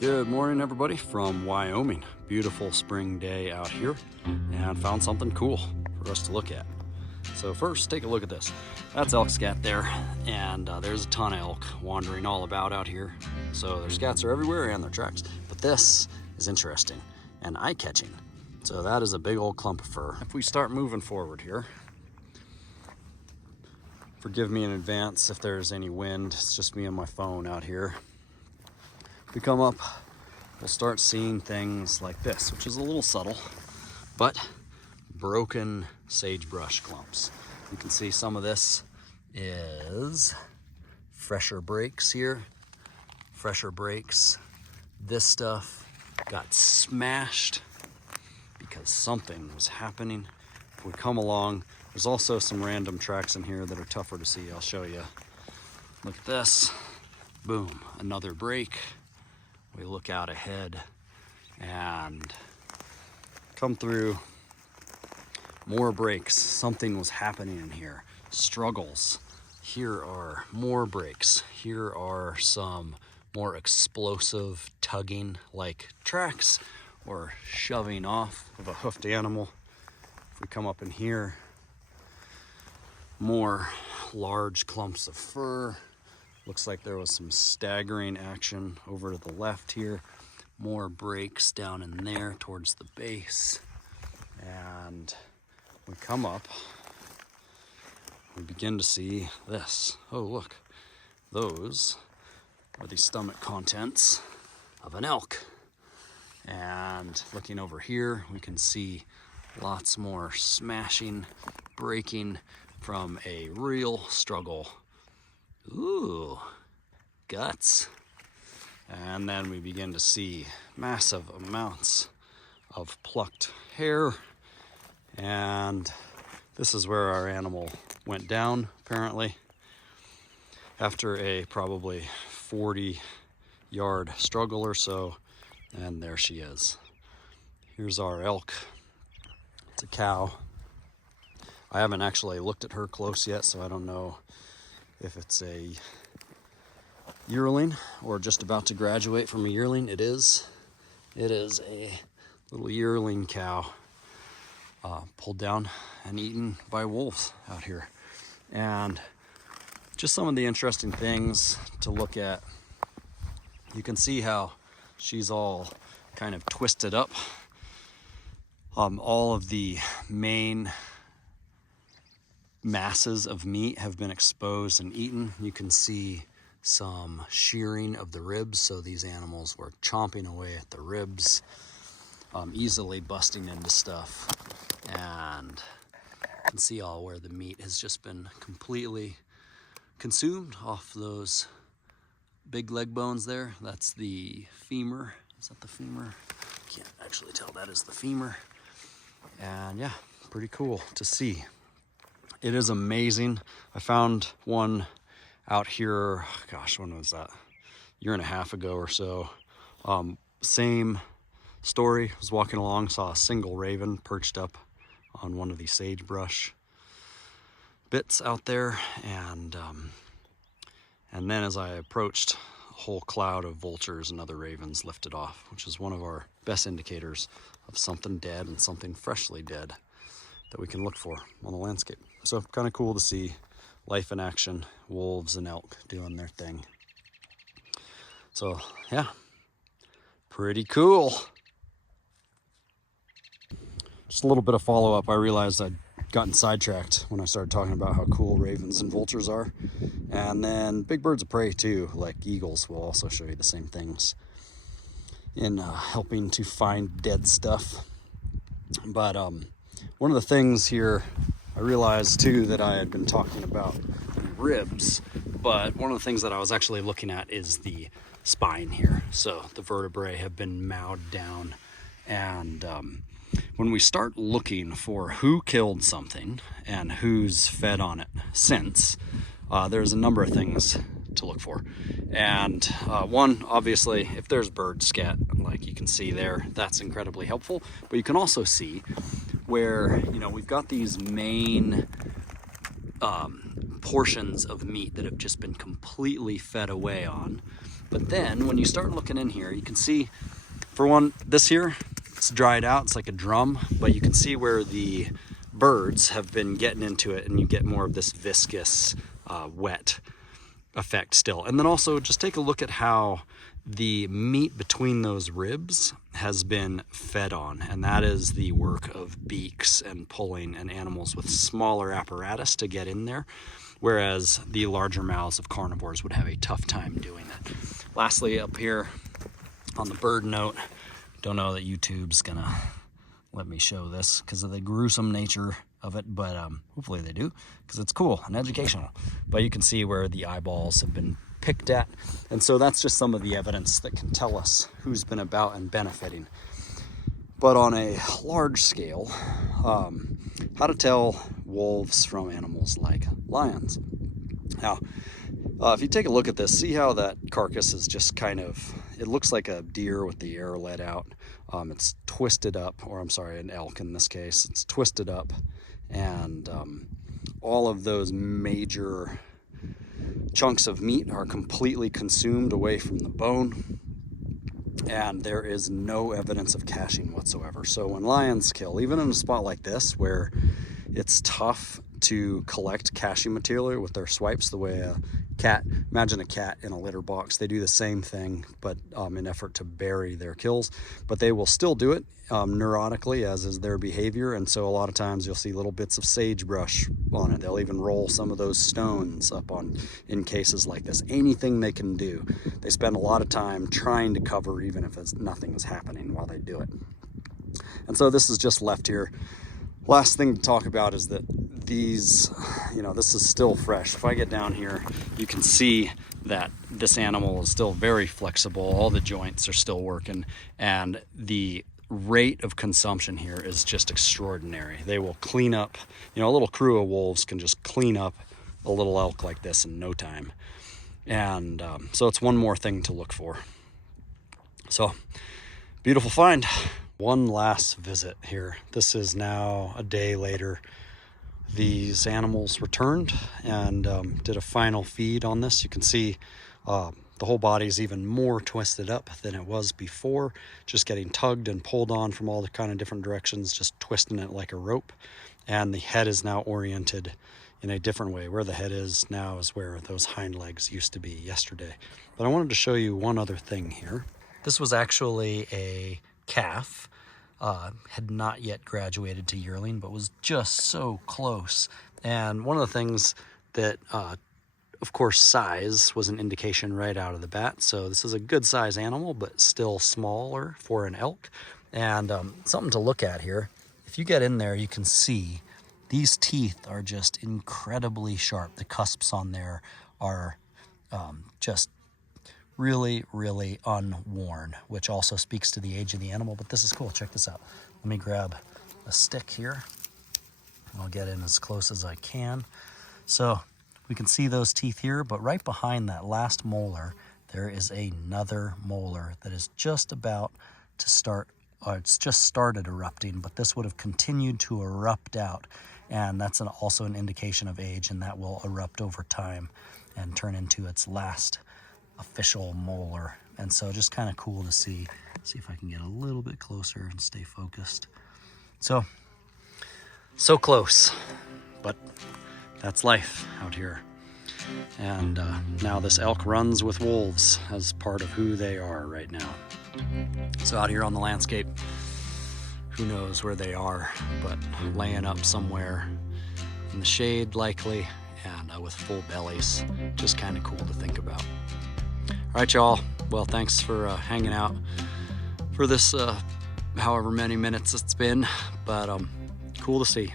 Good morning, everybody, from Wyoming. Beautiful spring day out here, and found something cool for us to look at. So first, take a look at this. That's elk scat there, and there's a ton of elk wandering all about out here. So their scats are everywhere and their tracks. But this is interesting and eye-catching. So that is a big old clump of fur. If we start moving forward here, forgive me in advance if there's any wind. It's just me and my phone out here. We come up, we'll start seeing things like this, which is a little subtle, but broken sagebrush clumps. You can see some of this is fresher breaks here, fresher breaks. This stuff got smashed because something was happening. If we come along, there's also some random tracks in here that are tougher to see. I'll show you. Look at this, boom, another break. We look out ahead and come through more breaks. Something was happening in here. Struggles. Here are more breaks. Here are some more explosive tugging like tracks or shoving off of a hoofed animal. If we come up in here, more large clumps of fur. Looks like there was some staggering action over to the left here. More breaks down in there towards the base. And we come up, we begin to see this. Oh, look, those are the stomach contents of an elk. And looking over here, we can see lots more smashing, breaking from a real struggle. Ooh, guts. And then we begin to see massive amounts of plucked hair. And this is where our animal went down, apparently, after a probably 40-yard struggle or so. And there she is. Here's our elk. It's a cow. I haven't actually looked at her close yet, so I don't know if it's a yearling or just about to graduate from a yearling. It is a little yearling cow pulled down and eaten by wolves out here. And just some of the interesting things to look at. You can see how she's all kind of twisted up. All of the main masses of meat have been exposed and eaten. You can see some shearing of the ribs, so these animals were chomping away at the ribs, easily busting into stuff. And you can see all where the meat has just been completely consumed off those big leg bones there. That's the femur. Is that the femur? Can't actually tell. That is the femur. And yeah, pretty cool to see. It is amazing. I found one out here, gosh, when was that? A year and a half ago or so. Same story. I was walking along, saw a single raven perched up on one of these sagebrush bits out there. And then as I approached, a whole cloud of vultures and other ravens lifted off, which is one of our best indicators of something dead and something freshly dead that we can look for on the landscape. So kind of cool to see life in action, wolves and elk doing their thing. So yeah, pretty cool. Just a little bit of follow-up. I realized I'd gotten sidetracked when I started talking about how cool ravens and vultures are. And then big birds of prey too, like eagles, will also show you the same things in helping to find dead stuff. But one of the things here, I realized too that I had been talking about ribs, but one of the things that I was actually looking at is the spine here. So the vertebrae have been mowed down, and when we start looking for who killed something and who's fed on it since, there's a number of things to look for. And one, obviously, if there's bird scat, like you can see there, that's incredibly helpful. But you can also see where, we've got these main portions of meat that have just been completely fed away on. But then when you start looking in here, you can see, for one, this here, it's dried out, it's like a drum, but you can see where the birds have been getting into it, and you get more of this viscous, wet effect still. And then also just take a look at how the meat between those ribs has been fed on, and that is the work of beaks and pulling and animals with smaller apparatus to get in there, whereas the larger mouths of carnivores would have a tough time doing it. Lastly, up here on the bird note, don't know that YouTube's gonna let me show this because of the gruesome nature of it, but hopefully they do, because it's cool and educational. But you can see where the eyeballs have been picked at, and so that's just some of the evidence that can tell us who's been about and benefiting. But on a large scale, how to tell wolves from animals like lions. Now, if you take a look at this, see how that carcass is just kind of, it looks like a deer with the air let out. It's twisted up, or I'm sorry, an elk in this case. It's twisted up, and all of those major chunks of meat are completely consumed away from the bone, and there is no evidence of caching whatsoever. So when lions kill, even in a spot like this where it's tough to collect caching material with their swipes, the way a cat, imagine a cat in a litter box, they do the same thing, but in effort to bury their kills, but they will still do it neurotically, as is their behavior. And so a lot of times you'll see little bits of sagebrush on it. They'll even roll some of those stones up on, in cases like this. Anything they can do. They spend a lot of time trying to cover, even if nothing is happening while they do it. And so this is just left here. Last thing to talk about is that these, this is still fresh. If I get down here, you can see that this animal is still very flexible. All the joints are still working, and the rate of consumption here is just extraordinary. They will clean up, a little crew of wolves can just clean up a little elk like this in no time. And so it's one more thing to look for. So, beautiful find. One last visit here. This is now a day later. These animals returned and did a final feed on this. You can see the whole body is even more twisted up than it was before, just getting tugged and pulled on from all the kind of different directions, just twisting it like a rope. And the head is now oriented in a different way. Where the head is now is where those hind legs used to be yesterday. But I wanted to show you one other thing here. This was actually a calf, had not yet graduated to yearling, but was just so close. And one of the things that, of course, size was an indication right out of the bat. So this is a good size animal, but still smaller for an elk. And something to look at here, if you get in there, you can see these teeth are just incredibly sharp. The cusps on there are just really, really unworn, which also speaks to the age of the animal. But this is cool. Check this out. Let me grab a stick here. I'll get in as close as I can. So we can see those teeth here, but right behind that last molar, there is another molar that is just about to start, or it's just started erupting, but this would have continued to erupt out. And that's also an indication of age, and that will erupt over time and turn into its last official molar. And so just kind of cool to see if I can get a little bit closer and stay focused. So close, but that's life out here. And now this elk runs with wolves as part of who they are right now. So out here on the landscape, who knows where they are, but laying up somewhere in the shade likely, and with full bellies. Just kind of cool to think about. All right, y'all. Well, thanks for hanging out for this however many minutes it's been, but cool to see.